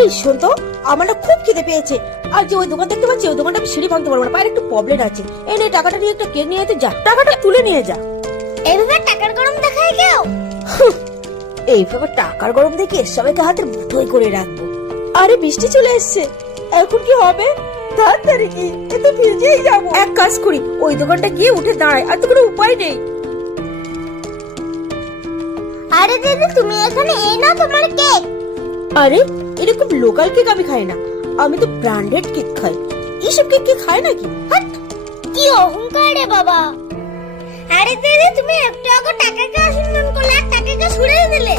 এই শোন তো, আমার না খুব খিদে পেয়েছে। আর যে ওই দোকান দেখতে পাচ্ছি, ওই দোকানটা আমি সিঁড়ি ভাঙতে পারবো না, পায়ের একটু প্রবলেম আছে। এই নে টাকাটা নিয়ে একটা কেক নিয়ে যা, টাকাটা তুলে নিয়ে যা। এভাবে টাকার গরম দেখায় কেউ? এইভাবে টাকার গরম দেখে সবাইকে হাতের মুঠোয় করে রাখবো। আরে বৃষ্টি চলে এসছে, এখন কি হবে? তাড়াতাড়ি কি, এতে ভিজেই যাবো। এক কাজ করি, ওই দোকানটা গিয়ে উঠে দাঁড়াই, আর তো কোনো উপায় নেই। আরে দিদি, তুমি এখানে এই নাও তোমার কেক। আরে এরকম লোকাল কেক আমি খাই না, আমি তো ব্র্যান্ডেড কেক খাই। এইসব কেক কে খায় নাকি? হাট! কি অহংকার রে বাবা। আরে দিদি, তুমি একটু আগে টাকাকে অসম্মান করলে আর টাকাকে ছুড়ে দিলে।